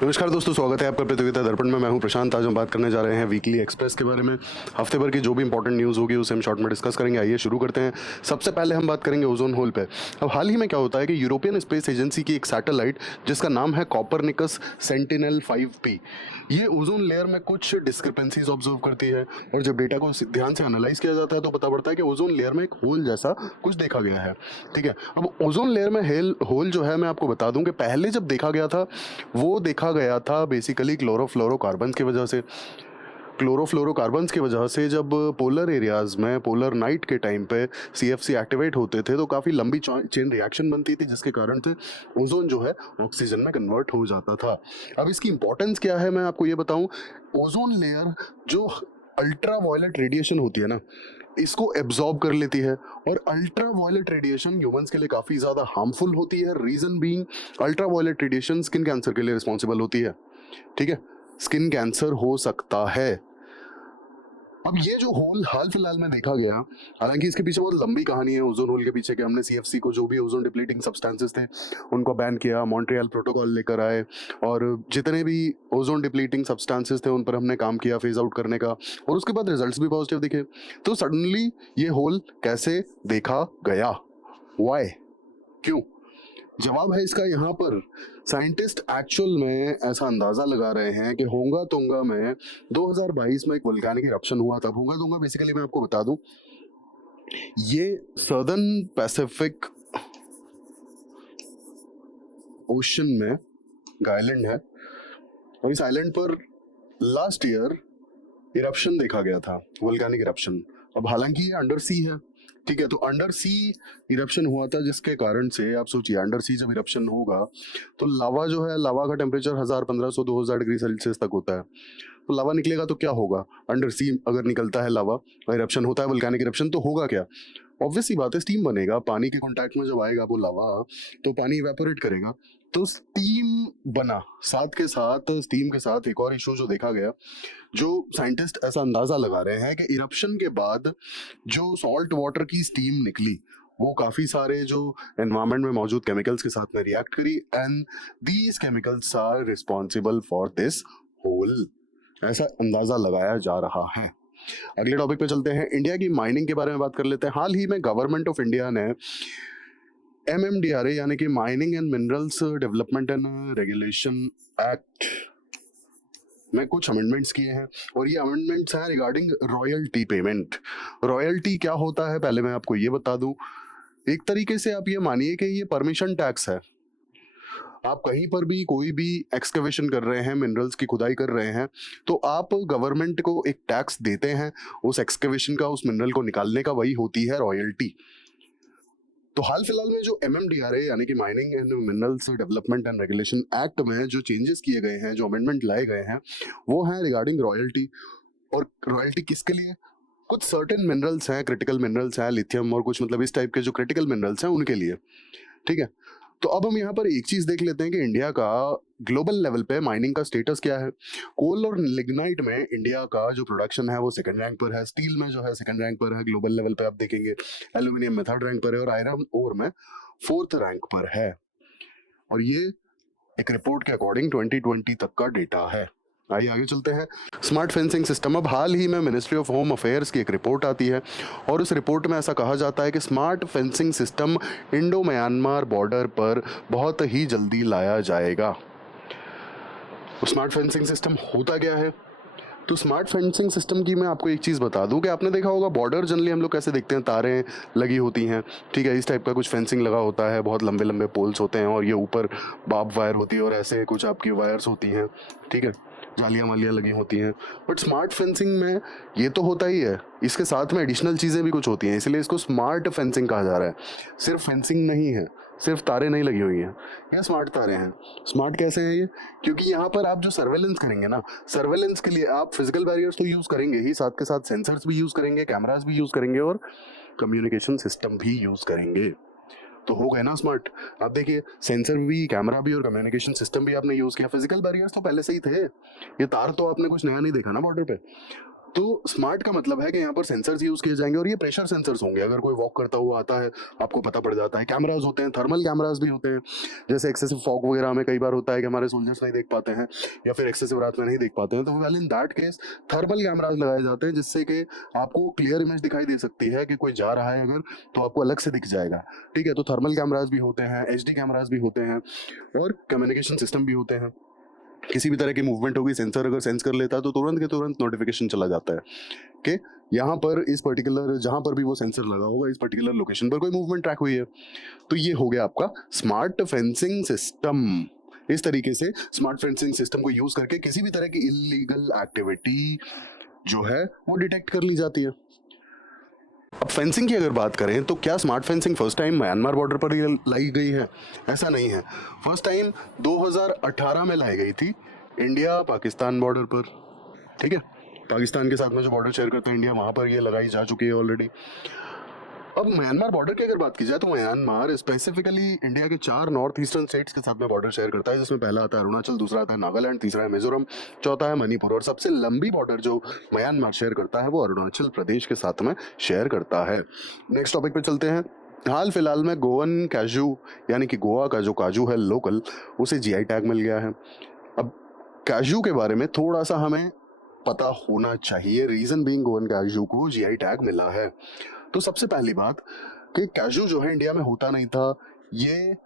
नमस्कार दोस्तों, स्वागत है आपका प्रतियोगिता दर्पण में। मैं हूं प्रशांत। आज हम बात करने जा रहे हैं वीकली एक्सप्रेस के बारे में। हफ्ते भर की जो भी इंपॉर्टेंट न्यूज़ होगी उसे हम शॉर्ट में डिस्कस करेंगे। आइए शुरू करते हैं। सबसे पहले हम बात करेंगे ओजोन होल पे। अब हाल ही में क्या होता है कि यूरोपियन स्पेस एजेंसी की एक सैटेलाइट जिसका नाम है कॉपरनिकस सेंटिनल-5P, ये ओजोन लेयर में कुछ डिस्क्रिपेंसीज ऑब्जर्व करती है। और जब डेटा को ध्यान से एनालाइज किया जाता है तो पता पड़ता है कि ओजोन लेयर में एक होल जैसा कुछ देखा गया है। ठीक है, अब ओजोन लेयर में होल जो है, मैं आपको बता दूं कि पहले जब देखा गया था वो देखा गया था बेसिकली क्लोरोफ्लोरोकार्बन्स की वजह से। क्लोरोफ्लोरोकार्बन्स की वजह से जब पोलर एरियाज में पोलर नाइट के टाइम पे सीएफसी एक्टिवेट होते थे तो काफ़ी लंबी चेन रिएक्शन बनती थी, जिसके कारण से ओजोन जो है ऑक्सीजन में कन्वर्ट हो जाता था। अब इसकी इंपॉर्टेंस क्या है मैं आपको ये बताऊं। ओजोन लेयर जो अल्ट्रा वायलेट रेडिएशन होती है ना, इसको एब्जॉर्ब कर लेती है। और अल्ट्रा वायलेट रेडिएशन ह्यूमंस के लिए काफ़ी ज़्यादा हार्मफुल होती है। Reason being, ultra violet radiation skin cancer के लिए रिस्पॉन्सिबल होती है। ठीक है, स्किन कैंसर हो सकता है। अब ये जो होल हाल फिलहाल में देखा गया, हालांकि इसके पीछे बहुत लंबी कहानी है ओजोन होल के पीछे, कि हमने सीएफसी को जो भी ओजोन डिप्लीटिंग सब्सटेंसेस थे उनको बैन किया, मॉन्ट्रियल प्रोटोकॉल लेकर आए, और जितने भी ओजोन डिप्लीटिंग सब्सटेंसेस थे उन पर हमने काम किया फेज आउट करने का, और उसके बाद रिजल्ट्स भी पॉजिटिव दिखे। तो सडनली ये होल कैसे देखा गया? वाई? क्यों? जवाब है इसका यहाँ पर। साइंटिस्ट एक्चुअल में ऐसा अंदाजा लगा रहे हैं कि होंगा तोंगा में 2022 में एक वोल्केनिक इरप्शन हुआ था। होंगा तोंगा बेसिकली मैं आपको बता दूं, ये सदर्न पैसिफिक ओशन में आइलैंड है, और इस आइलैंड पर लास्ट ईयर इरप्शन देखा गया था, वोल्केनिक इरप्शन। अब हालांकि ये अंडर सी है, ठीक है, तो अंडर सी इरप्शन हुआ था, जिसके कारण से आप सोचिए अंडर सी जब इरप्शन होगा तो लावा जो है, लावा का टेम्परेचर 1000, 1500, 2000 डिग्री सेल्सियस तक होता है। तो लावा निकलेगा तो क्या होगा? अंडर सी अगर निकलता है लावा और इरप्शन होता है वोल्केनिक इरप्शन, तो होगा क्या? ऑब्वियस सी बात है, स्टीम बनेगा। पानी के कांटेक्ट में जब आएगा वो लावा तो पानी इवेपोरेट करेगा, तो स्टीम बना। साथ के साथ स्टीम के साथ एक और इशू जो देखा गया, जो साइंटिस्ट ऐसा अंदाजा लगा रहे हैं कि इरप्शन के बाद जो सॉल्ट वाटर की स्टीम निकली वो काफी सारे जो एनवायरनमेंट में मौजूद केमिकल्स के साथ में रिएक्ट करी, and these chemicals are responsible for this hole, ऐसा अंदाजा लगाया जा रहा है। अगले टॉपिक पे चलते हैं। इंडिया की माइनिंग के बारे में बात कर लेते हैं। हाल ही में गवर्नमेंट ऑफ इंडिया ने MMDRA यानी कि mining and minerals development and regulation act में कुछ अमेंडमेंट्स किए हैं, और ये अमेंडमेंट्स हैं रिगार्डिंग रॉयल्टी पेमेंट। रॉयल्टी क्या होता है पहले मैं आपको ये बता दूं। एक तरीके से आप ये मानिए कि ये परमिशन टैक्स है। आप कहीं पर भी कोई भी एक्सकवेशन कर रहे हैं, मिनरल्स की खुदाई कर रहे हैं, तो आप गवर्नमेंट को एक टैक्स देते हैं उस एक्सकवेशन का, उस मिनरल को निकालने का, वही होती है रॉयल्टी। तो हाल फिलहाल में जो MMDRA यानी कि mining and minerals development and regulation act में जो चेंजेस किए गए हैं, जो अमेंडमेंट लाए गए हैं, वो हैं रिगार्डिंग रॉयल्टी। और रॉयल्टी किसके लिए? कुछ सर्टेन मिनरल्स हैं, क्रिटिकल मिनरल्स हैं, लिथियम और कुछ मतलब इस टाइप के जो क्रिटिकल मिनरल्स हैं उनके लिए। ठीक है, तो अब हम यहाँ पर एक चीज देख लेते हैं कि इंडिया का ग्लोबल लेवल पे माइनिंग का स्टेटस क्या है। कोल और लिग्नाइट में इंडिया का जो प्रोडक्शन है वो सेकंड रैंक पर है। स्टील में जो है सेकंड रैंक पर है ग्लोबल लेवल पे, आप देखेंगे। एल्यूमिनियम में थर्ड रैंक पर है, और आयरन ओर में फोर्थ रैंक पर है। और ये एक रिपोर्ट के अकॉर्डिंग 2020 तक का डेटा है। आइए आगे चलते हैं। Smart fencing system. अब हाल ही में मिनिस्ट्री ऑफ होम अफेयर्स की एक रिपोर्ट आती है, और उस रिपोर्ट में ऐसा कहा जाता है कि smart fencing system Indo Myanmar border पर बहुत ही जल्दी लाया जाएगा। स्मार्ट फेंसिंग सिस्टम होता क्या है? तो स्मार्ट फेंसिंग सिस्टम की मैं आपको एक चीज़ बता दूं कि आपने देखा होगा बॉर्डर जनरली हम लोग कैसे देखते हैं, तारें लगी होती हैं। ठीक है, इस टाइप का कुछ फेंसिंग लगा होता है, बहुत लंबे लंबे पोल्स होते हैं, और ये ऊपर बार्ब वायर होती है, और ऐसे कुछ आपकी वायर्स होती हैं। ठीक है, जालियाँ वालियाँ लगी होती हैं। बट स्मार्ट फेंसिंग में ये तो होता ही है, इसके साथ में एडिशनल चीज़ें भी कुछ होती हैं, इसलिए इसको स्मार्ट फेंसिंग कहा जा रहा है। सिर्फ फेंसिंग नहीं है, सिर्फ तारें नहीं लगी हुई हैं, ये स्मार्ट तारें हैं। स्मार्ट कैसे हैं ये? क्योंकि यहाँ पर आप जो सर्वेलेंस करेंगे ना, सर्वेलेंस के लिए आप फिजिकल बैरियर्स तो यूज़ करेंगे ही, साथ के साथ सेंसर्स भी यूज़ करेंगे, कैमरास भी यूज़ करेंगे, और कम्युनिकेशन सिस्टम भी यूज़ करेंगे। तो हो गए ना स्मार्ट। आप देखिए, सेंसर भी, कैमरा भी और कम्युनिकेशन सिस्टम भी आपने यूज़ किया। फिजिकल बैरियर्स तो पहले से ही थे, ये तार तो आपने कुछ नया नहीं देखा ना बॉर्डर पे। तो स्मार्ट का मतलब है कि यहाँ पर सेंसर्स यूज किए जाएंगे और ये प्रेशर सेंसर्स होंगे। अगर कोई वॉक करता हुआ आता है आपको पता पड़ जाता है। कैमरास होते हैं, थर्मल कैमरास भी होते हैं। जैसे एक्सेसिव फॉग वगैरह में कई बार होता है कि हमारे सोल्जर्स नहीं देख पाते हैं या फिर एक्सेसिव रात में नहीं देख पाते हैं, तो well in that case thermal cameras लगाए जाते हैं जिससे कि आपको क्लियर इमेज दिखाई दे सकती है कि कोई जा रहा है अगर, तो आपको अलग से दिख जाएगा। ठीक है, तो थर्मल कैमरास भी होते हैं, HD कैमरास भी होते हैं और कम्युनिकेशन सिस्टम भी होते हैं। किसी भी तरह की मूवमेंट होगी, सेंसर अगर सेंस कर लेता है तो तुरंत के तुरंत नोटिफिकेशन चला जाता है कि यहाँ पर इस पर्टिकुलर, जहाँ पर भी वो सेंसर लगा होगा, इस पर्टिकुलर लोकेशन पर कोई मूवमेंट ट्रैक हुई है। तो ये हो गया आपका स्मार्ट फेंसिंग सिस्टम। इस तरीके से स्मार्ट फेंसिंग सिस्टम को यूज करके किसी भी तरह की इलीगल एक्टिविटी जो है वो डिटेक्ट कर ली जाती है। अब फेंसिंग की अगर बात करें तो क्या smart fencing first time Myanmar border पर ही लाई गई है? ऐसा नहीं है। फर्स्ट टाइम 2018 में लाई गई थी इंडिया पाकिस्तान बॉर्डर पर। ठीक है, पाकिस्तान के साथ में जो बॉर्डर शेयर करता है इंडिया, वहां पर ये लगाई जा चुकी है ऑलरेडी। अब म्यांमार बॉर्डर की अगर बात की जाए तो म्यांमार स्पेसिफिकली इंडिया के 4 नॉर्थ ईस्टर्न स्टेट्स के साथ में बॉर्डर शेयर करता है, जिसमें पहला आता है अरुणाचल, दूसरा आता है नागालैंड, तीसरा है मिजोरम, चौथा है मणिपुर और सबसे लंबी बॉर्डर जो म्यांमार शेयर करता है वो अरुणाचल प्रदेश के साथ में शेयर करता है। नेक्स्ट टॉपिक पे चलते हैं। हाल फिलहाल में गोवन काजू यानी कि गोवा का जो काजू है लोकल, उसे GI टैग मिल गया है। अब काजू के बारे में थोड़ा सा हमें पता होना चाहिए, रीजन बीइंग गोवन काजू को GI टैग मिला है। तो सबसे पहली बात कि काजू जो है इंडिया में होता नहीं था। ये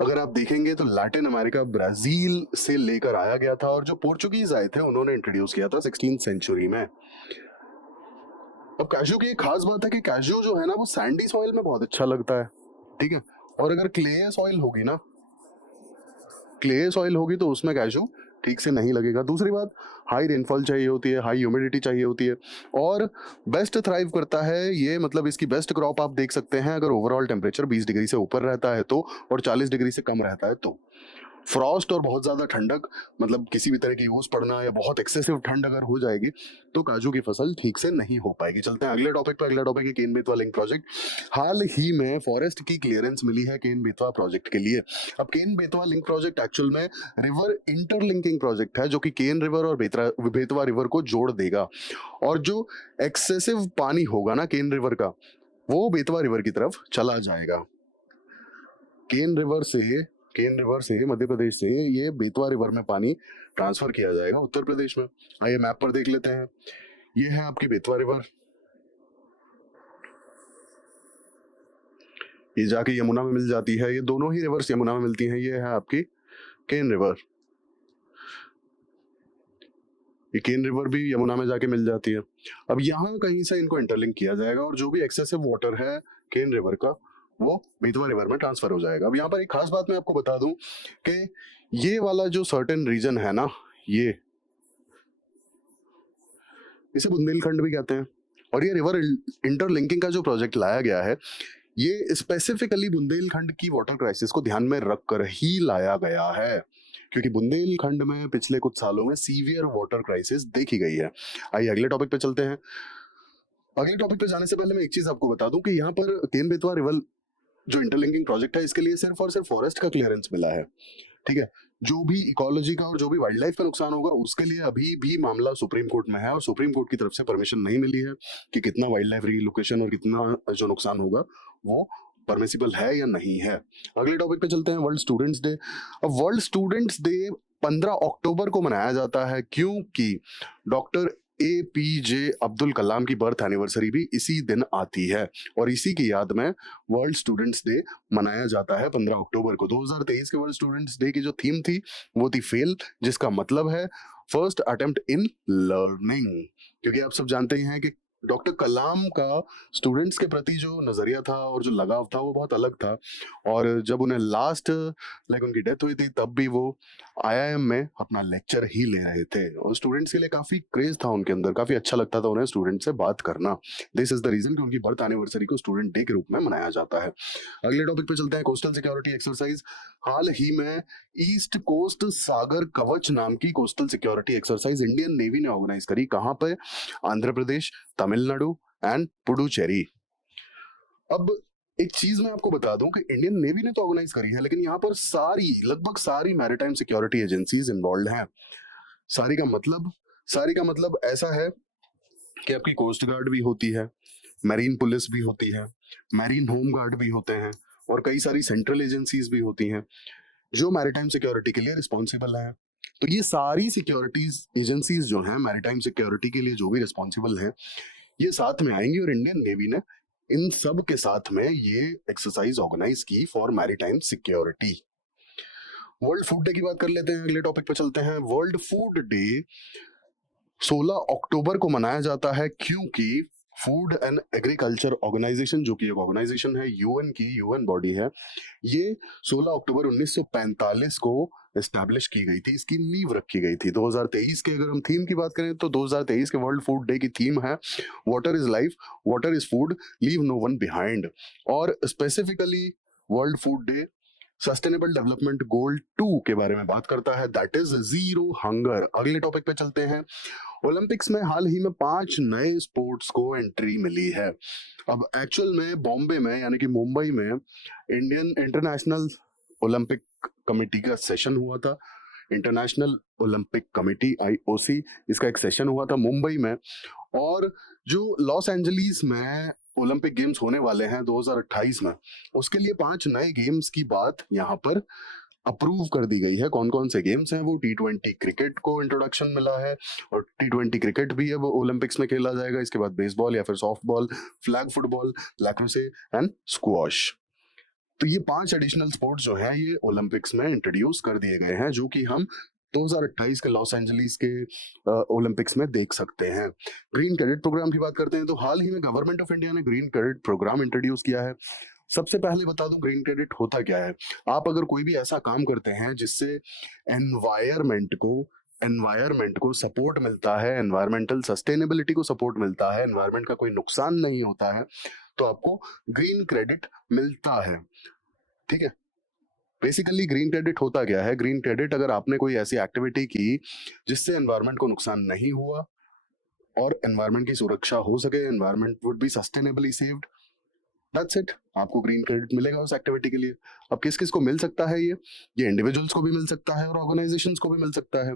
अगर आप देखेंगे तो लैटिन अमेरिका, ब्राजील से लेकर आया गया था और जो पोर्चुगीज आए थे उन्होंने इंट्रोड्यूस किया था 16th सेंचुरी में। अब काजू की एक खास बात है कि काजू जो है ना वो सैंडी सॉइल में बहुत अच्छा लगता है। ठीक है, और अगर क्ले सॉइल होगी ना, क्ले सॉइल होगी तो उसमें काजू ठीक से नहीं लगेगा। दूसरी बात, हाई रेनफॉल चाहिए होती है, हाई ह्यूमिडिटी चाहिए होती है और बेस्ट थ्राइव करता है ये, मतलब इसकी बेस्ट क्रॉप आप देख सकते हैं अगर ओवरऑल टेम्परेचर 20 डिग्री से ऊपर रहता है तो, और 40 डिग्री से कम रहता है तो। फ्रॉस्ट और बहुत ज्यादा ठंडक, मतलब किसी भी तरह की ओस पड़ना या बहुत एक्सेसिव ठंड अगर हो जाएगी तो काजू की फसल ठीक से नहीं हो पाएगी। चलते हैं अगले टॉपिक पर। अगला टॉपिक है केन बेतवा लिंक प्रोजेक्ट। हाल ही में फॉरेस्ट की क्लियरेंस मिली है केन बेतवा प्रोजेक्ट के लिए। अब Ken Betwa link project actual में रिवर इंटरलिंकिंग प्रोजेक्ट है जो कि केन रिवर और बेतवा रिवर को जोड़ देगा, और जो एक्सेसिव पानी होगा ना केन रिवर का, वो बेतवा रिवर की तरफ चला जाएगा। केन रिवर से मध्य प्रदेश से ये बेतवा रिवर में पानी ट्रांसफर किया जाएगा उत्तर प्रदेश में। आइए मैप पर देख लेते हैं। ये है आपकी बेतवा रिवर, ये जाके यमुना में मिल जाती है। ये दोनों ही रिवर्स यमुना में मिलती हैं। ये है आपकी केन रिवर, ये केन रिवर भी यमुना में जाके मिल जाती है। अब यहाँ कहीं से इनको इंटरलिंक किया जाएगा और जो भी एक्सेसिव वाटर है केन रिवर का वो बेतवा रिवर में ट्रांसफर हो जाएगा। अब यहाँ पर एक खास बात मैं आपको बता दूं कि ये वाला जो सर्टेन रीजन है ना, ये इसे बुंदेलखंड भी कहते हैं। और ये रिवर इंटरलिंकिंग का जो प्रोजेक्ट लाया गया है ये स्पेसिफिकली बुंदेलखंड की वाटर क्राइसिस को ध्यान में रखकर ही लाया गया है, क्योंकि बुंदेलखंड में पिछले कुछ सालों में सीवियर वाटर क्राइसिस देखी गई है। आइए अगले टॉपिक पे चलते हैं। अगले टॉपिक पे जाने से पहले मैं एक चीज आपको बता दूं कि यहाँ पर केन बेतवा रिवर जो इंटरलिंकिंग प्रोजेक्ट है इसके लिए सिर्फ और सिर्फ फॉरेस्ट का क्लियरेंस मिला है। ठीक है, जो भी इकोलॉजी का और जो भी वाइल्ड लाइफ का नुकसान होगा उसके लिए अभी भी मामला सुप्रीम कोर्ट में है और सुप्रीम कोर्ट की तरफ से परमिशन नहीं मिली है कि कितना वाइल्ड लाइफ रिलोकेशन और कितना जो नुकसान होगा वो परमिसिबल है या नहीं है। अगले टॉपिक पे चलते हैं, वर्ल्ड स्टूडेंट्स डे। अब वर्ल्ड स्टूडेंट्स डे 15 अक्टूबर को मनाया जाता है क्योंकि डॉक्टर APJ अब्दुल कलाम की बर्थ एनिवर्सरी भी इसी दिन आती है और इसी की याद में वर्ल्ड स्टूडेंट्स डे मनाया जाता है 15 अक्टूबर को। 2023 के वर्ल्ड स्टूडेंट्स डे की जो थीम थी वो थी फेल, जिसका मतलब है फर्स्ट अटेम्प्ट इन लर्निंग, क्योंकि आप सब जानते ही हैं कि डॉक्टर कलाम का स्टूडेंट्स के प्रति जो नजरिया था और जो लगाव था वो बहुत अलग था। और जब उन्हें लास्ट उनकी डेथ हुई थी तब भी वो IIM में अपना लेक्चर ही ले रहे थे और स्टूडेंट्स के लिए काफी क्रेज था उनके अंदर, काफी अच्छा लगता था उन्हें स्टूडेंट से बात करना। दिस इज द रीजन कि उनकी बर्थ एनिवर्सरी को स्टूडेंट डे के रूप में मनाया जाता है। अगले टॉपिक पे चलते हैं, कोस्टल सिक्योरिटी एक्सरसाइज। हाल ही में ईस्ट कोस्ट सागर कवच नाम की coastal security exercise Indian navy ने ऑर्गेनाइज करी। कहां पे? आंध्र प्रदेश, तमिलनाडु एंड पुडुचेरी। अब एक चीज मैं आपको बता दूं कि इंडियन नेवी ने तो ऑर्गेनाइज करी है, लेकिन यहाँ पर लगभग सारी मैरीटाइम सिक्योरिटी एजेंसीज इन्वॉल्व हैं। सारी का मतलब ऐसा है कि आपकी कोस्ट गार्ड भी होती है, मैरीन पुलिस भी होती है, मैरीन होम गार्ड भी होते हैं, और कई सारी सेंट्रल एजेंसीज भी होती हैं जो मैरीटाइम सिक्योरिटी के लिए रिस्पॉन्सिबल हैं। तो ये सारी सिक्योरिटीज एजेंसीज जो हैं मैरीटाइम सिक्योरिटी के लिए जो भी रिस्पॉन्सिबल हैं, ये साथ में आएंगी, और इंडियन नेवी ने इन सब के साथ में ये एक्सरसाइज ऑर्गेनाइज की for maritime security. World food day की बात कर लेते हैं, अगले टॉपिक पे चलते हैं। वर्ल्ड फूड डे 16 अक्टूबर को मनाया जाता है क्योंकि फूड एंड एग्रीकल्चर ऑर्गेनाइजेशन, जो कि एक ऑर्गेनाइजेशन है, यूएन की यूएन बॉडी है, ये 16 अक्टूबर 1945 को एस्टैब्लिश की गई थी, इसकी नींव रखी गई थी। 2023 के अगर हम थीम की बात करें तो 2023 के वर्ल्ड फूड डे की थीम है water is life, water is food, leave no one behind. और specifically world food day sustainable development goal 2 के बारे में बात करता है, दैट इज जीरो हंगर। अगले टॉपिक पे चलते हैं। ओलंपिक्स में हाल ही में 5 नए स्पोर्ट्स को एंट्री मिली है। अब एक्चुअल में बॉम्बे में यानी कि मुंबई में इंडियन इंटरनेशनल ओलंपिक कमेटी का सेशन हुआ था, इंटरनेशनल ओलंपिक कमेटी आईओसी, इसका एक सेशन हुआ था मुंबई में। और जो लॉस एंजलिस में ओलंपिक गेम्स होने वाले हैं 2028 में, उसके लिए 5 नए गेम्स की बात यहाँ पर अप्रूव कर दी गई है। कौन कौन से गेम्स हैं वो? T20 क्रिकेट को इंट्रोडक्शन मिला है, और T20 क्रिकेट भी अब ओलंपिक्स में खेला जाएगा। इसके बाद बेसबॉल या फिर soft ball, flag football, lacrosse and squash. तो ये 5 एडिशनल स्पोर्ट्स जो है ये ओलंपिक्स में इंट्रोड्यूस कर दिए गए हैं, जो कि हम 2028 के लॉस एंजलिस के ओलंपिक्स में देख सकते हैं। ग्रीन क्रेडिट प्रोग्राम की बात करते हैं तो हाल ही में गवर्नमेंट ऑफ इंडिया ने ग्रीन क्रेडिट प्रोग्राम इंट्रोड्यूस किया है। सबसे पहले बता दूं ग्रीन क्रेडिट होता क्या है। आप अगर कोई भी ऐसा काम करते हैं जिससे एनवायरमेंट को सपोर्ट मिलता है, एनवायरमेंटल सस्टेनेबिलिटी को सपोर्ट मिलता है, एनवायरमेंट का कोई नुकसान नहीं होता है, तो आपको ग्रीन क्रेडिट मिलता है। ठीक है, बेसिकली ग्रीन क्रेडिट होता क्या है? ग्रीन क्रेडिट, अगर आपने कोई ऐसी एक्टिविटी की जिससे एनवायरमेंट को नुकसान नहीं हुआ और एनवायरमेंट की सुरक्षा हो सके, environment would be sustainably saved, that's it, आपको ग्रीन क्रेडिट मिलेगा उस एक्टिविटी के लिए। अब किस किस को मिल सकता है ये इंडिविजुअल्स को भी मिल सकता है और ऑर्गेनाइजेशंस को भी मिल सकता है।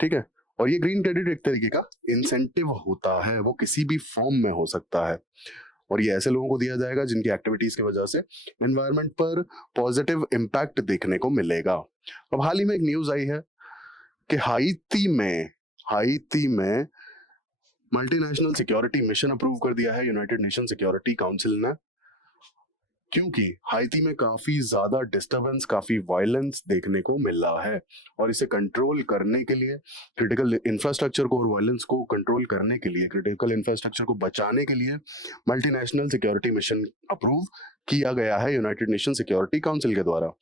ठीक है, और ये ग्रीन क्रेडिट एक तरीके का इंसेंटिव होता है, वो किसी भी फॉर्म में हो सकता है, और ये ऐसे लोगों को दिया जाएगा जिनकी एक्टिविटीज की वजह से एनवायरमेंट पर पॉजिटिव इम्पैक्ट देखने को मिलेगा। अब हाल ही में एक न्यूज आई है कि हाईती में मल्टीनेशनल सिक्योरिटी मिशन अप्रूव कर दिया है यूनाइटेड नेशन सिक्योरिटी काउंसिल ने, क्योंकि हाईती में काफी ज्यादा डिस्टरबेंस, काफी वायलेंस देखने को मिल रहा है, और इसे कंट्रोल करने के लिए, क्रिटिकल इंफ्रास्ट्रक्चर को और वायलेंस को कंट्रोल करने के लिए, क्रिटिकल इंफ्रास्ट्रक्चर को बचाने के लिए मल्टीनेशनल सिक्योरिटी मिशन अप्रूव किया गया है यूनाइटेड नेशन सिक्योरिटी काउंसिल के द्वारा।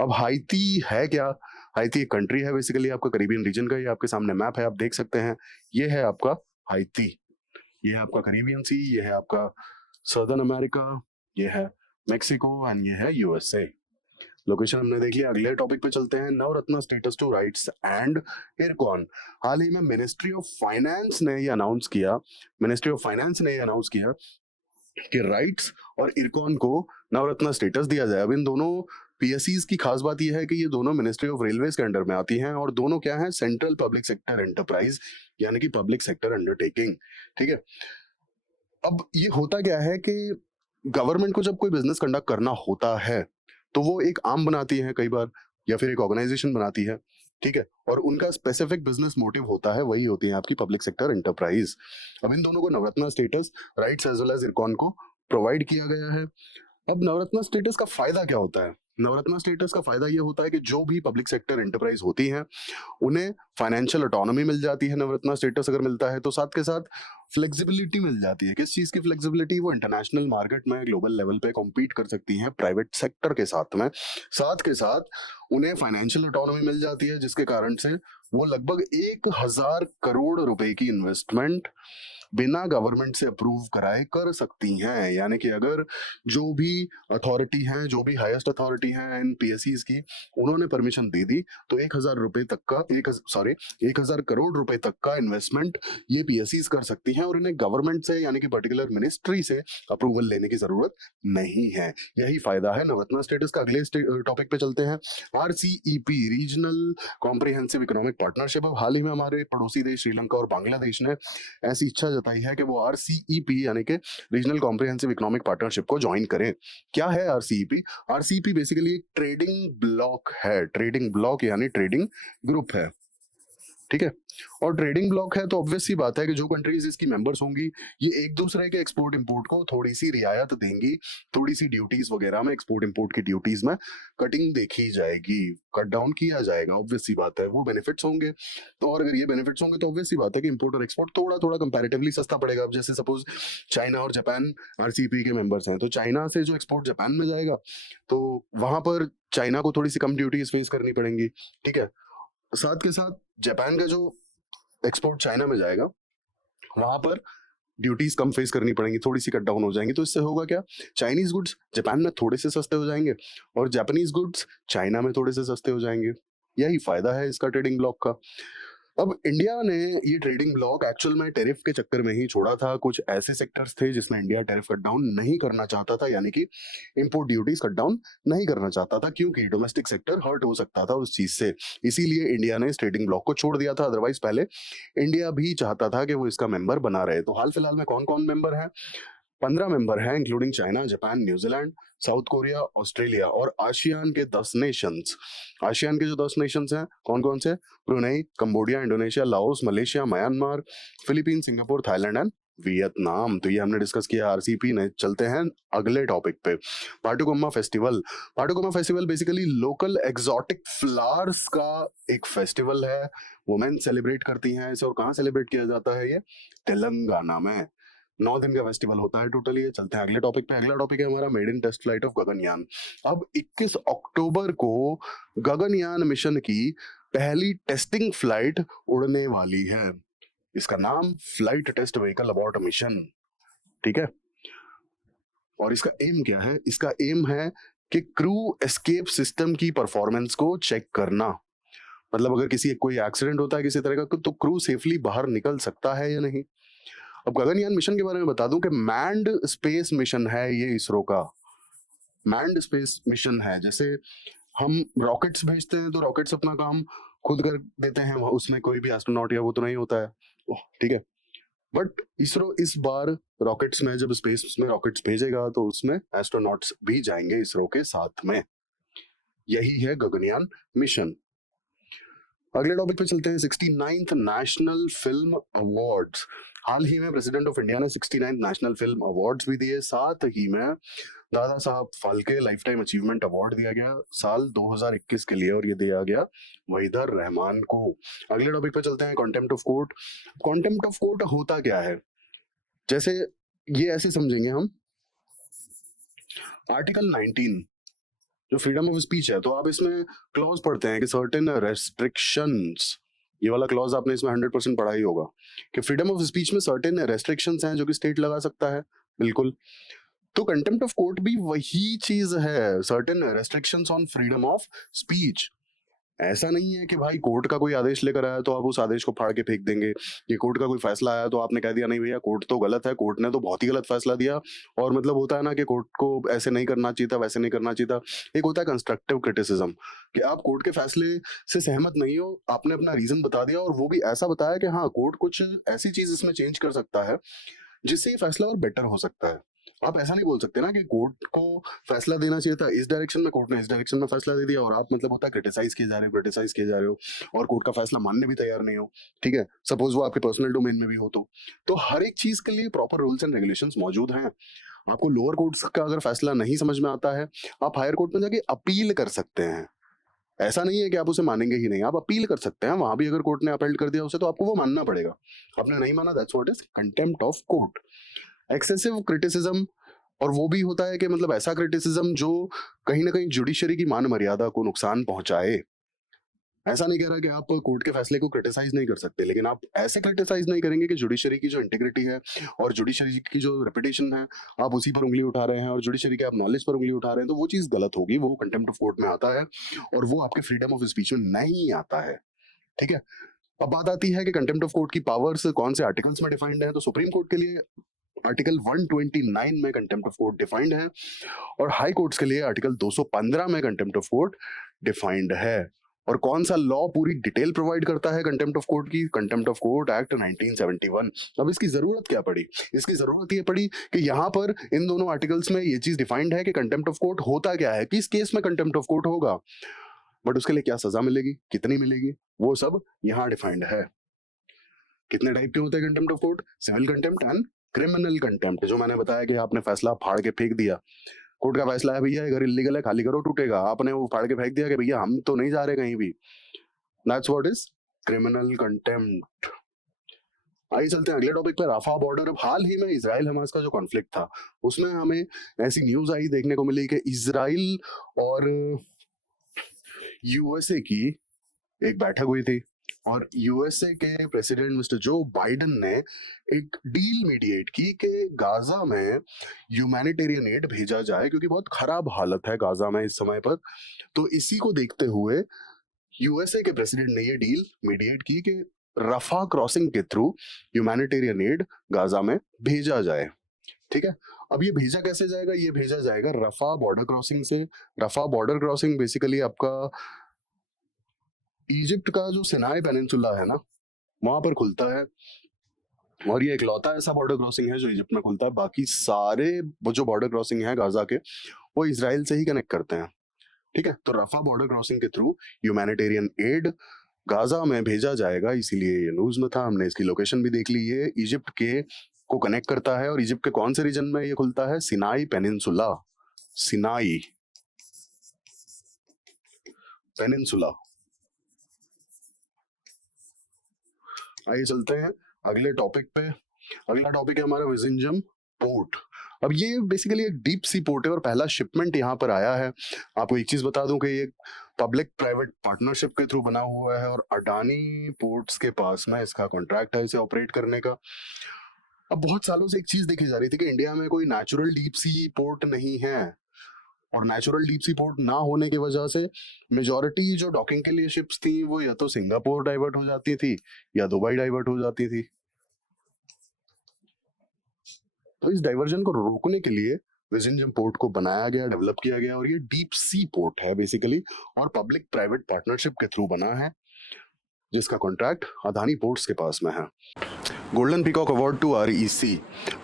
अब हाईती है क्या? हाईती एक कंट्री है बेसिकली, आपका कैरिबियन रीजन का। ये आपके सामने मैप है, आप देख सकते हैं, ये है आपका हाईती, ये है आपका कैरिबियन सी, ये है आपका सदर्न अमेरिका, ये है मेक्सिको एंड ये है यूएसए। लोकेशन हमने देख लिया। अगले टॉपिक पे चलते हैं, Navratna status to RITES and IRCON. हाल ही में मिनिस्ट्री ऑफ फाइनेंस ने ये अनाउंस किया कि राइट्स और इरकॉन को नवरत्न स्टेटस दिया जाए। अब इन दोनों पीएससीज की खास बात यह है कि ये दोनों मिनिस्ट्री ऑफ रेलवेज के अंडर में आती हैं, और दोनों क्या है? सेंट्रल पब्लिक सेक्टर एंटरप्राइज, यानी कि पब्लिक सेक्टर अंडरटेकिंग। ठीक है, अब ये होता क्या है कि गवर्नमेंट को जब कोई बिजनेस कंडक्ट करना होता है तो वो एक आर्म बनाती है कई बार, या फिर एक ऑर्गेनाइजेशन बनाती है। ठीक है, और उनका स्पेसिफिक बिजनेस मोटिव होता है, वही होती है आपकी पब्लिक सेक्टर एंटरप्राइज। अब इन दोनों को Navratna status, RITES as well as IRCON को प्रोवाइड किया गया है। अब नवरत्न स्टेटस का फायदा क्या होता है? नवरत्न स्टेटस का फायदा ये होता है कि जो भी पब्लिक सेक्टर एंटरप्राइज होती हैं उन्हें फाइनेंशियल ऑटोनॉमी मिल जाती है। नवरत्न स्टेटस अगर मिलता है तो साथ के साथ फ्लेक्सिबिलिटी मिल जाती है। किस चीज की फ्लेक्सिबिलिटी? वो इंटरनेशनल मार्केट में, ग्लोबल लेवल पे कॉम्पीट कर सकती हैं प्राइवेट सेक्टर के साथ में। साथ के साथ उन्हें फाइनेंशियल ऑटोनॉमी मिल जाती है, जिसके कारण से वो लगभग 1000 करोड़ रुपए की इन्वेस्टमेंट बिना गवर्नमेंट से अप्रूव कराए कर सकती हैं। यानी कि अगर जो भी अथॉरिटी है, जो भी हाईएस्ट अथॉरिटी है इन पीएससीज की, उन्होंने परमिशन दे दी तो 1000 रुपए तक का 1000 करोड़ रुपए तक का इन्वेस्टमेंट ये पीएससीज कर सकती हैं, और इन्हें गवर्नमेंट से यानी कि पर्टिकुलर मिनिस्ट्री से अप्रूवल लेने की जरूरत नहीं है। यही फायदा है नवरत्न स्टेटस का। अगले टॉपिक पे चलते हैं, RCEP, regional comprehensive economic partnership. अब हाल ही में हमारे पड़ोसी देश श्रीलंका और बांग्लादेश ने ऐसी इच्छा बताई है कि वो आरसीईपी यानी कि रीजनल कॉम्प्रिहेंसिव इकोनॉमिक पार्टनरशिप को ज्वाइन करें। क्या है आरसीईपी? आरसीईपी बेसिकली एक ट्रेडिंग ब्लॉक है, ट्रेडिंग ब्लॉक यानी ट्रेडिंग ग्रुप है, ठीक है। और ट्रेडिंग ब्लॉक है तो ऑब्वियस सी बात है कि जो कंट्रीज इसकी मेंबर्स होंगी ये एक दूसरे के एक्सपोर्ट इंपोर्ट को थोड़ी सी रियायत देंगी, थोड़ी सी ड्यूटीज वगैरह में, एक्सपोर्ट इंपोर्ट की ड्यूटीज में कटिंग देखी जाएगी, कट डाउन किया जाएगा, ऑब्वियस सी बात है, वो बेनिफिट्स होंगे। तो और अगर ये बेनिफिट्स होंगे तो ऑब्वियस सी बात है कि इंपोर्ट और एक्सपोर्ट थोड़ा थोड़ा कंपैरेटिवली सस्ता पड़ेगा। अब जैसे सपोज चाइना और जापान आरसीईपी के मेंबर्स हैं, तो चाइना से जो एक्सपोर्ट जापान में जाएगा तो वहां पर चाइना को थोड़ी सी कम ड्यूटीज फेस करनी पड़ेंगी, ठीक है। साथ के साथ जापान का जो एक्सपोर्ट चाइना में जाएगा वहां पर ड्यूटीज कम फेस करनी पड़ेंगी, थोड़ी सी कट डाउन हो जाएंगी। तो इससे होगा क्या, चाइनीज गुड्स जापान में थोड़े से सस्ते हो जाएंगे और जापानीज गुड्स चाइना में थोड़े से सस्ते हो जाएंगे। यही फायदा है इसका ट्रेडिंग ब्लॉक का। अब इंडिया ने ये ट्रेडिंग ब्लॉक एक्चुअल में टैरिफ के चक्कर में ही छोड़ा था। कुछ ऐसे सेक्टर्स थे जिसमें इंडिया टैरिफ कट डाउन नहीं करना चाहता था, यानी कि इंपोर्ट ड्यूटीज कट डाउन नहीं करना चाहता था, क्योंकि डोमेस्टिक सेक्टर हर्ट हो सकता था उस चीज से। इसीलिए इंडिया ने इस ट्रेडिंग ब्लॉक को छोड़ दिया था। अदरवाइज पहले इंडिया भी चाहता था कि वो इसका मेंबर बना रहे। तो हाल फिलहाल में कौन कौन मेंबर है? 15 मेंबर हैं, including China, Japan, New Zealand, south Korea, Australia और आसियान के 10 नेशंस। आसियान के जो 10 नेशंस हैं कौन कौन से? Brunei, Cambodia, Indonesia, Laos, Malaysia, Myanmar, Philippine, Singapore, Thailand and Vietnam. तो ये हमने डिस्कस किया आरसीपी ने। चलते हैं अगले टॉपिक पे, Patugamma festival. Patugamma festival basically local exotic flowers का एक फेस्टिवल है। वुमेन सेलिब्रेट करती हैं इसे। और कहाँ सेलिब्रेट किया जाता है? ये तेलंगाना में। 9 दिन का फेस्टिवल होता है टोटली। ये चलते हैं अगले टॉपिक पे। अगला टॉपिक है हमारा made in test flight of Gaganyaan. अब 21 अक्टूबर को गगनयान मिशन की पहली टेस्टिंग फ्लाइट उड़ने वाली है। इसका नाम flight test vehicle abort mission, ठीक है। और इसका एम क्या है? इसका एम है कि क्रू एस्केप सिस्टम की परफॉर्मेंस को चेक करना। मतलब अगर किसी कोई एक्सीडेंट होता है किसी तरह का तो क्रू सेफली बाहर निकल सकता है या नहीं। अब गगनयान मिशन के बारे में बता दूं कि मैन्ड स्पेस मिशन है ये इसरो का। मैन्ड स्पेस मिशन है, जैसे हम रॉकेट्स भेजते हैं तो रॉकेट्स अपना काम खुद कर देते हैं, उसमें कोई भी एस्ट्रोनॉट या वो तो नहीं होता है, ठीक है। बट इसरो इस बार रॉकेट्स में जब स्पेस में रॉकेट्स भेजेगा तो उसमें एस्ट्रोनॉट्स भी जाएंगे इसरो के साथ में। यही है गगनयान मिशन। अगले टॉपिक पे चलते हैं, 69th नेशनल फिल्म अवार्ड्स। हाल ही में प्रेसिडेंट ऑफ इंडिया ने 69th नेशनल फिल्म अवार्ड्स भी दिए। साथ ही में Dada Saheb Phalke life time achievement award दिया गया साल 2021 के लिए, और ये दिया गया वहीदर रहमान को। अगले टॉपिक पे चलते हैं, contempt of court. Contempt of court होता क्या है? जैसे ये ऐसे समझेंगे हम, आर्टिकल 19 जो फ्रीडम ऑफ स्पीच है, तो आप इसमें क्लॉज पढ़ते हैं कि सर्टेन रेस्ट्रिक्शंस। ये वाला क्लॉज आपने इसमें 100% पढ़ा ही होगा कि फ्रीडम ऑफ स्पीच में सर्टेन रेस्ट्रिक्शंस हैं जो कि स्टेट लगा सकता है, बिल्कुल। तो कंटेम्प्ट ऑफ कोर्ट भी वही चीज है, certain restrictions on freedom of speech. ऐसा नहीं है कि भाई कोर्ट का कोई आदेश लेकर आया तो आप उस आदेश को फाड़ के फेंक देंगे। ये कोर्ट का कोई फैसला आया तो आपने कह दिया नहीं भैया कोर्ट तो गलत है, कोर्ट ने तो बहुत ही गलत फैसला दिया। और मतलब होता है ना कि कोर्ट को ऐसे नहीं करना चाहिए था, वैसे नहीं करना चाहिए था। एक होता है कंस्ट्रक्टिव क्रिटिसिज्म कि आप कोर्ट के फैसले से सहमत नहीं हो, आपने अपना रीजन बता दिया और वो भी ऐसा बताया कि हाँ कोर्ट कुछ ऐसी चीज इसमें चेंज कर सकता है जिससे ये फैसला और बेटर हो सकता है। आप ऐसा नहीं बोल सकते ना कि कोर्ट को फैसला देना चाहिए था इस डायरेक्शन में, कोर्ट ने इस डायरेक्शन में फैसला दे दिया और आप मतलब होता है क्रिटिसाइज किए जा रहे हो और कोर्ट का फैसला मानने भी तैयार नहीं हो, ठीक है। सपोज वो आपके पर्सनल डोमेन में भी हो तो हर एक चीज के लिए प्रॉपर रूल्स एंड रेगुलेशंस मौजूद हैं। आपको लोअर कोर्ट्स का अगर फैसला नहीं समझ में आता है, आप हायर कोर्ट में जाके अपील कर सकते हैं। ऐसा नहीं है कि आप उसे मानेंगे ही नहीं, आप अपील कर सकते हैं। वहां भी अगर कोर्ट ने अपील कर दिया उसे तो आपको वो मानना पड़ेगा। आपने नहीं माना, that's what is contempt of court. Excessive criticism, और वो भी होता है कि मतलब ऐसा क्रिटिसिज्म जो कहीं ना कहीं जुडिशरी की मान मर्यादा को नुकसान पहुंचाए। ऐसा नहीं कह रहा कि आप कोर्ट के फैसले को क्रिटिसाइज नहीं कर सकते, लेकिन आप ऐसे क्रिटिसाइज नहीं करेंगे कि जुडिशरी की जो इंटीग्रिटी है और जुडिशरी की जो रेपुटेशन है आप उसी पर उंगली उठा रहे हैं और जुडिशरी के आप नॉलेज पर उंगली उठा रहे हैं, तो वो चीज गलत होगी। वो कंटेम्प्ट ऑफ कोर्ट में आता है और वो आपके फ्रीडम ऑफ स्पीच में नहीं आता है, ठीक है। अब बात आती है कि कंटेम्प्ट ऑफ कोर्ट की पावर्स कौन से आर्टिकल्स में डिफाइंड है। तो सुप्रीम कोर्ट के लिए आर्टिकल 129 में कंटेम्प्ट ऑफ कोर्ट डिफाइंड है और हाई कोर्ट्स के लिए आर्टिकल 215 में कंटेम्प्ट ऑफ कोर्ट डिफाइंड है। और कौन सा लॉ पूरी डिटेल प्रोवाइड करता है कंटेम्प्ट ऑफ कोर्ट की? Contempt of court act 1971। अब इसकी जरूरत क्या पड़ी? इसकी जरूरत ये पड़ी कि यहाँ पर इन दोनों आर्टिकल्स में ये चीज डिफाइंड है कि कंटेम्प्ट ऑफ कोर्ट होता क्या है, किस केस में कंटेम्प्ट ऑफ कोर्ट होगा, बट उसके लिए क्या सजा मिलेगी, कितनी मिलेगी, वो सब यहाँ डिफाइंड है। कितने टाइप के होते हैं contempt of court? Civil contempt and criminal contempt. जो मैंने बताया कि आपने फैसला फाड़ के फेंक दिया, कोर्ट का फैसला है भैया घर इलीगल है, खाली करो, टूटेगा, आपने वो फाड़ के फेंक दिया कि भैया हम तो नहीं जा रहे कहीं भी, that's what is criminal contempt. आइए चलते हैं अगले टॉपिक पे, राफा बॉर्डर। अब हाल ही में इजराइल हमास का जो कॉन्फ्लिक्ट था उसमें हमें ऐसी न्यूज आई देखने को मिली कि इजराइल और यूएसए की एक बैठक हुई थी और यूएसए के प्रेसिडेंट मिस्टर जो बाइडेन ने एक डील मीडिएट की कि गाजा में ह्यूमैनिटेरियन एड भेजा जाए क्योंकि बहुत खराब हालत है गाजा में इस समय पर। तो इसी को देखते हुए यूएसए के प्रेसिडेंट ने ये डील मीडिएट की कि रफा क्रॉसिंग के थ्रू ह्यूमैनिटेरियन एड गाजा में भेजा जाए। ठीक है, अब ये भेजा कैसे जाएगा? ये भेजा जाएगा रफा बॉर्डर क्रॉसिंग से। रफा बॉर्डर क्रॉसिंग बेसिकली आपका इजिप्ट का जो सिनाई पेनिनसुला है ना, वहां पर खुलता है और ये इकलौता ऐसा बॉर्डर क्रॉसिंग है जो इजिप्ट में खुलता है। बाकी सारे वो जो बॉर्डर क्रॉसिंग है गाजा के, वो इजराइल से ही कनेक्ट करते हैं। ठीक है, तो रफा बॉर्डर क्रॉसिंग के थ्रू ह्यूमैनिटेरियन एड गाजा में भेजा जाएगा, इसीलिए ये न्यूज में था। हमने इसकी लोकेशन भी देख ली है, इजिप्ट के को कनेक्ट करता है। और इजिप्ट के कौन से रीजन में ये खुलता है? Sinai peninsula, Sinai peninsula. आइए चलते हैं अगले टॉपिक पे। अगला टॉपिक है हमारा विजिंजम पोर्ट। अब ये बेसिकली एक डीप सी पोर्ट है और पहला शिपमेंट यहाँ पर आया है। आपको एक चीज बता दूं कि ये पब्लिक प्राइवेट पार्टनरशिप के थ्रू बना हुआ है और अडानी पोर्ट्स के पास में इसका कॉन्ट्रैक्ट है इसे ऑपरेट करने का। अब बहुत सालों से एक चीज देखी जा रही थी कि इंडिया में कोई नेचुरल डीप सी पोर्ट नहीं है और नेचुरल डीप सी पोर्ट ना होने की वजह से मेजॉरिटी जो डॉकिंग के लिए शिप्स थी वो या तो सिंगापुर डाइवर्ट हो जाती थी या दुबई डाइवर्ट हो जाती थी। तो इस डाइवर्जन को रोकने के लिए विजिंजम पोर्ट को बनाया गया, डेवलप किया गया और ये डीप सी पोर्ट है बेसिकली और पब्लिक प्राइवेट पार्टनरशिप के थ्रू बना है जिसका कॉन्ट्रैक्ट अदानी पोर्ट्स के पास में है। Golden peacock award to REC.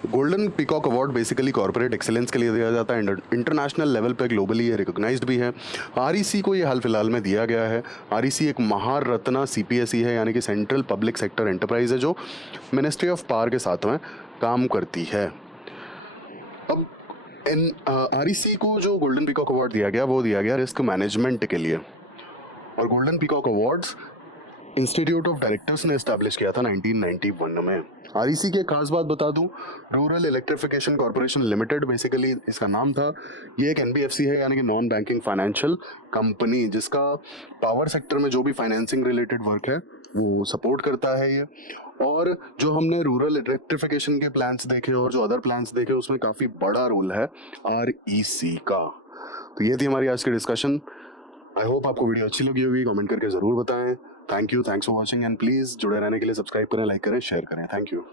Golden peacock award basically corporate excellence के लिए दिया जाता है, इंटरनेशनल लेवल पे ग्लोबली ये रिकॉग्नाइज्ड भी है। आरईसी को ये हाल फिलहाल में दिया गया है। आरईसी एक महारत्ना सीपीएसई है, यानी कि सेंट्रल पब्लिक सेक्टर एंटरप्राइज है जो मिनिस्ट्री ऑफ पावर के साथ में काम करती है। अब इन आरईसी को जो गोल्डन पीकॉक अवार्ड दिया गया वो दिया गया रिस्क मैनेजमेंट के लिए और golden peacock awards institute of directors ने एस्टैब्लिश किया था 1991 में। आरईसी की एक खास बात बता दूं, rural electrification corporation limited basically इसका नाम था। ये एक एनबीएफसी है यानी कि नॉन बैंकिंग फाइनेंशियल कंपनी जिसका पावर सेक्टर में जो भी फाइनेंसिंग रिलेटेड वर्क है वो सपोर्ट करता है ये। और जो हमने रूरल इलेक्ट्रिफिकेशन के प्लान्स देखे और जो अदर प्लान्स देखे उसमें काफ़ी बड़ा रोल है आरईसी का। तो ये थी हमारी आज की डिस्कशन। आई होप आपको वीडियो अच्छी लगी होगी, कमेंट करके ज़रूर बताएं। Thank you, thanks for watching and please जुड़े रहने के लिए सब्सक्राइब करें, लाइक करें, शेयर करें। Thank you.